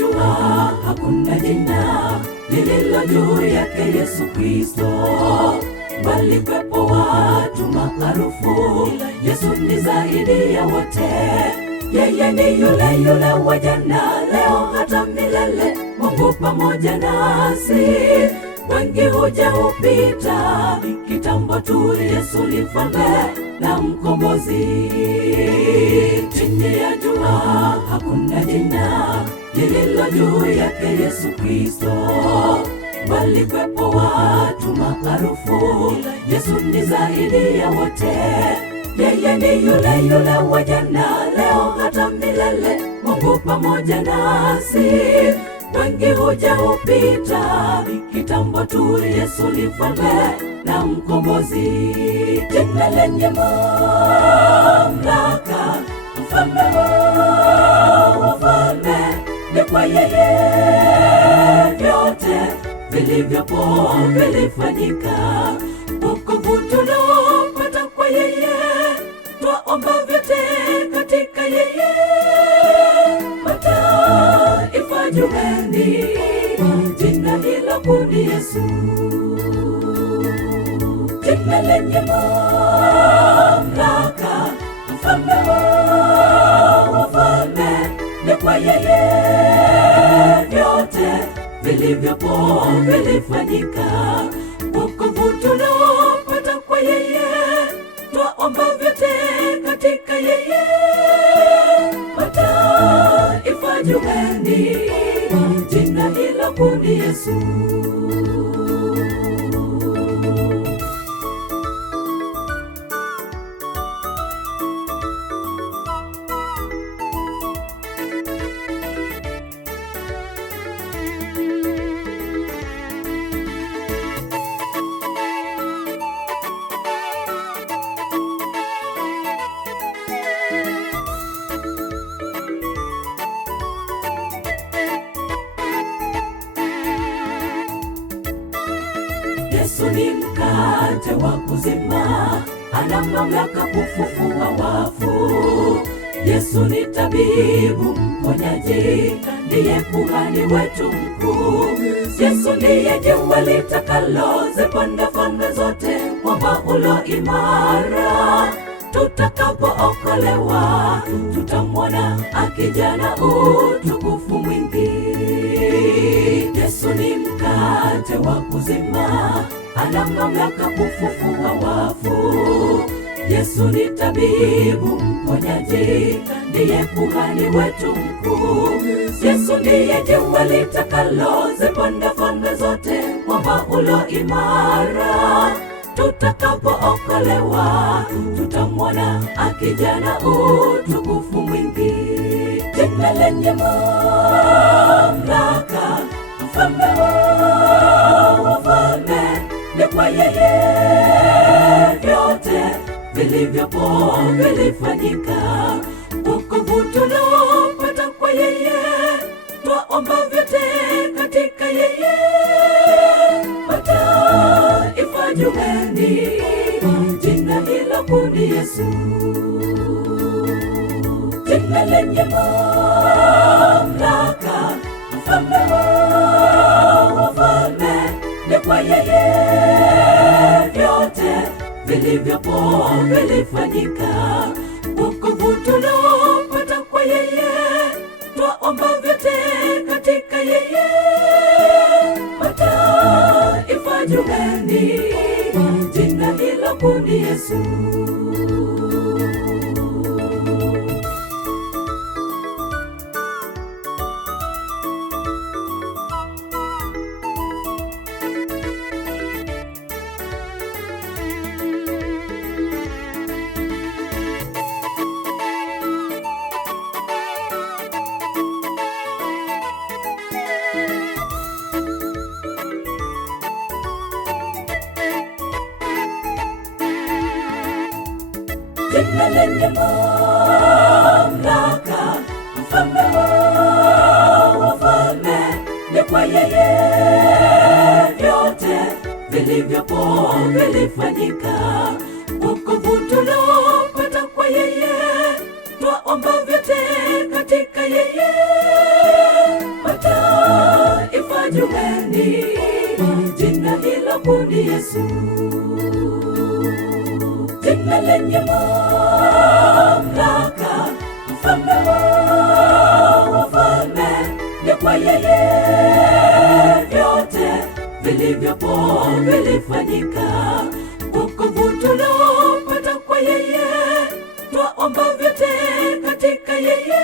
jua hakuna jina lililo juu yake Yesu Kristo, bali pepo watu maarufu. Yesu ni zaidi ya wote, yeye ni yule wa jana, leo hata milele, Mungu pamoja nasi. Wengi huja hupita, kitambo tu Yesu ni mfalme na mkombozi. Chini ya jua hakuna jina lililo juu yake Yesu Kristo, bali pepo watu maarufu. Yesu ni zaidi ya wote, yeye ni yule wa jana, leo hata milele, Mungu pamoja nasi. Wengi huja hupita, kitambo tu Yesu ni mfalme na mkombozi. Jina lenye mamlaka, mfalme wa wafalme, ni kwa yeye vyote vilivyopo vilifanyika. Wokovu tunaopata kwa yeye, twaomba vyote katika yeye. Mataifa jueni, jina hilo kuu ni Yesu. Jina lenye mamlaka, mfalme wa wafalme, ni kwa yeye vyote vilivyopo vilifanyika. Wokovu tunaopata kwa yeye, twaomba vyote katika yeye. Mataifa jueni, jina hilo kuu ni Yesu. Yesu ni mkate wa uzima, ana mamlaka kufufua wafu. Yesu ni tabibu mponyaji, ndiye kuhani wetu mkuu. Yesu ndiye jiwe litakaloziponda falme zote, mwamba ulo imara. Tutakapookolewa, tutamwona akija na utukufu mwingi. Yesu ni mkate wa uzima, ana mamlaka kufufua wafu. Yesu ni tabibu mponyaji, ndiye kuhani wetu mkuu. Yesu ndiye jiwe litakaloziponda falme zote, mwamba ulo imara. Tutakapookolewa, tutamwona akija na utukufu mwingi. Jina lenye mamlaka, mfalme wa wafalme, ni kwa yeye vyote vilivyopo vilifanyika. Wokovu tunaopata kwa yeye, twaomba vyote katika yeye. Mataifa jueni, jina hilo kuu ni Yesu. Jina lenye mamlaka, mfalme wa wafalme, ni kwa yeye vyote vilivyopo vilifanyika. Wokovu tunaopata kwa yeye, twaomba vyote katika yeye. Mataifa jueni, jina hilo kuu ni Yesu. Jina lenye mamlaka, mfalme wa wafalme, ni kwa yeye vyote vilivyopo vilifanyika. Wokovu tunaopata kwa yeye, twaomba vyote katika yeye. jueni, jina hilo kuu ni Yesu, jina lenye mamlaka, mfalme wa wafalme. Ni kwa yeye vyote vilivyopo vilifanyika. Wokovu tunaopata kwa yeye, twaomba vyote katika yeye.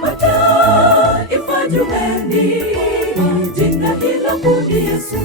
Mataifa jueni, jina hilo kuu ni Yesu.